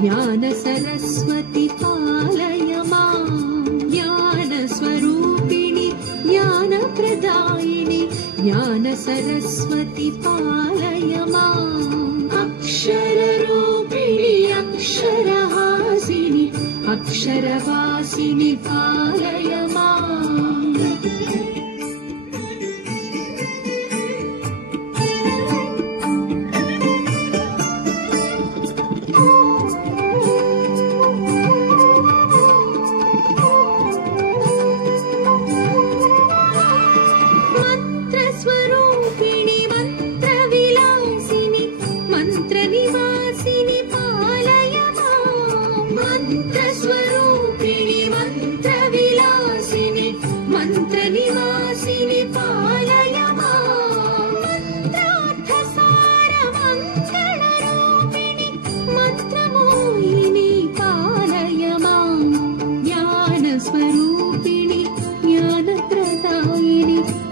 ज्ञान सरस्वती पालय मां ज्ञान स्वरूपिणी ज्ञान प्रदायिनी ज्ञान सरस्वती पालय मां अक्षर रूपिणी अक्षरहासिनी अक्षरवासिनी पालय मां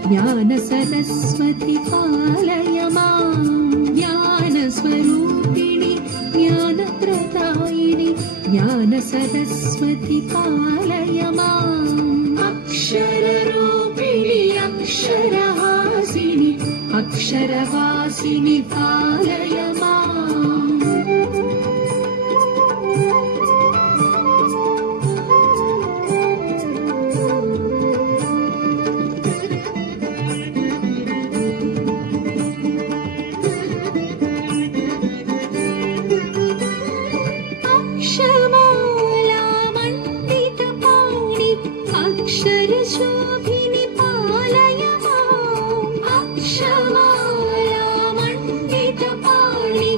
ज्ञान सरस्वती पालय मां ज्ञान स्वरूपिणी ज्ञान प्रदायिनी ज्ञान सरस्वती पालय मां अक्षर रूपिणी अक्षरहासिनी अक्षरवासिनी पालय मां शोभिनी पालय मां अक्षमाला मण्डित पाणि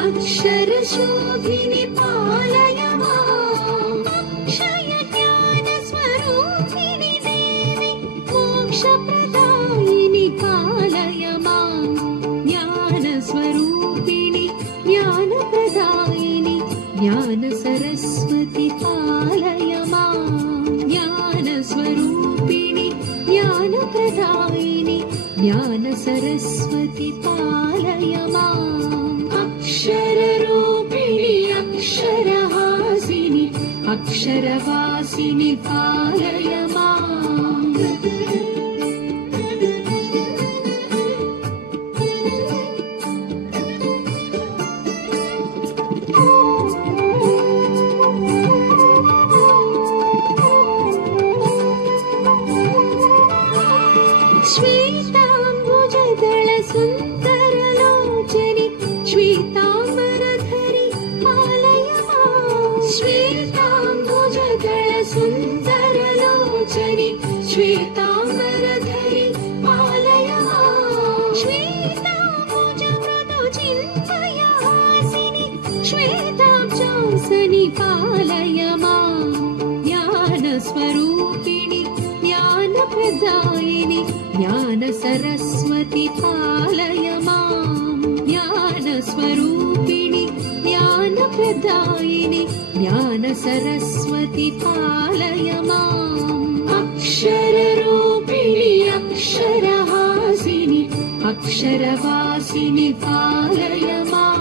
अक्षर शोभिनी पालय मां अक्षय ज्ञान स्वरूपिणी देवी मोक्ष प्रदायिनी पालय मां ज्ञान स्वरूपिणी ज्ञान प्रदायिनी ज्ञान सरस्वती पालय मां ज्ञान स्वरूपिणी ज्ञान प्रदायिनी ज्ञान सरस्वती पालय मां अक्षर रूपिणी अक्षरहासिनी अक्षरवासिनी पालय मां श्वेतांबुजदल सुन्दरलोचनि श्वेतांबरधरि पालय मां श्वेतांबुजदल सुन्दरलोचनि श्वेतांबरधरि पालय मां श्वेतांबुजमृदुचिन्मयहासिनि श्वेताब्जासनि पालय मां ज्ञान स्वरूपिणी ज्ञान प्रदायिनी ज्ञान सरस्वती पालय मां ज्ञान स्वरूपिणी ज्ञान प्रदायिनी ज्ञान सरस्वती पालय मां अक्षर रूपिणी अक्षरहासिनी अक्षरवासिनी पालय मां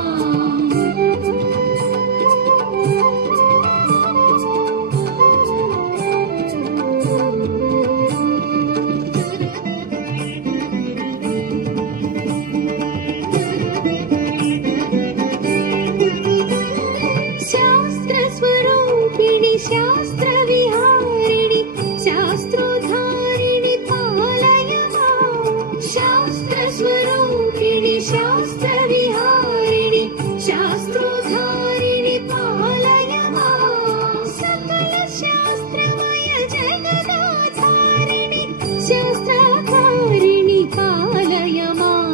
शास्त्र विहारिणी शास्त्रोद्धारिणी पालय मां शास्त्र स्वरूपिणी शास्त्र विहारिणी शास्त्रोद्धारिणी पालय मां सकल शास्त्रमय जगदाधारिणी शास्त्राधारिणी पालय मां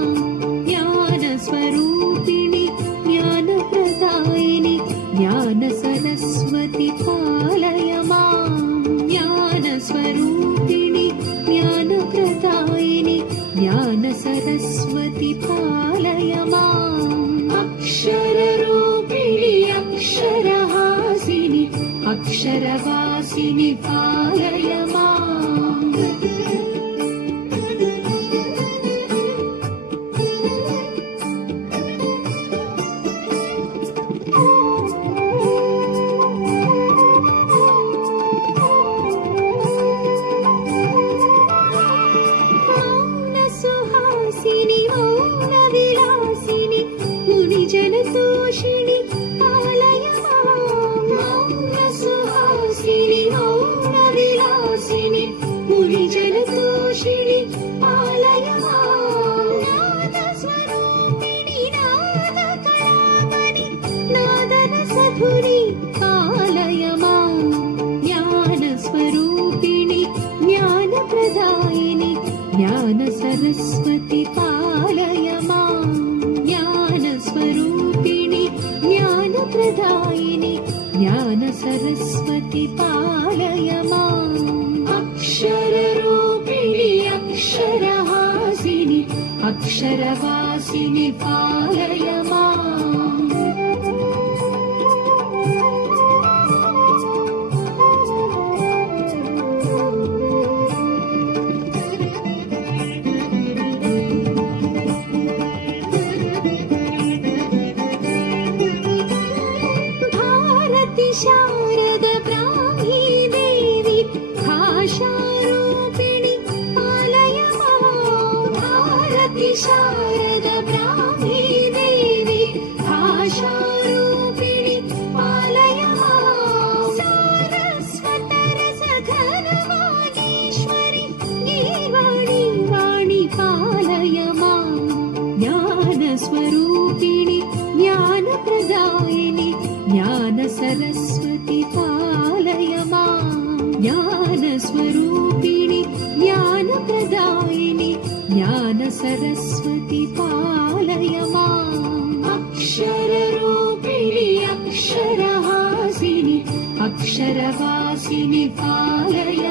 सरस्वती पालय माम् अक्षररूपिणि अक्षरहासिनि अक्षरवासिनि पालय माम् मौनविलासिनि मुनिजनतोषिणि पालय माम् मौनसुहासिनि मौनविलासिनि मुनिजनतोषिणि पालय माम् नादस्वरूपिणि नादकलामणि नादरसधुरि पालय माम् ज्ञानस्वरूपिणि ज्ञानप्रदायिनि ज्ञानसरस्वती पालय माम् ज्ञानस्वरूपिणि ज्ञानप्रदायिनि ज्ञानसरस्वती पालय माम् अक्षररूपिणि अक्षरहासिनि अक्षरवासिनि पालय माम् शारद ब्राह्मी देवी भाषारूपिणि पालय माम् भारती शारद ब्राह्मी देवी भाषारूपिणि पालय माम् सारस्वतरसघनवागीश्वरि गीर्वाणि वाणि पालय माम् ज्ञानस्वरूपिणि ज्ञानप्रदायिनि ज्ञानसरस्वती पालय माम् ज्ञानस्वरूपिणि ज्ञानप्रदायिनि ज्ञानसरस्वती पालय माम् अक्षररूपिणि अक्षरहासिनि अक्षरवासिनि पालय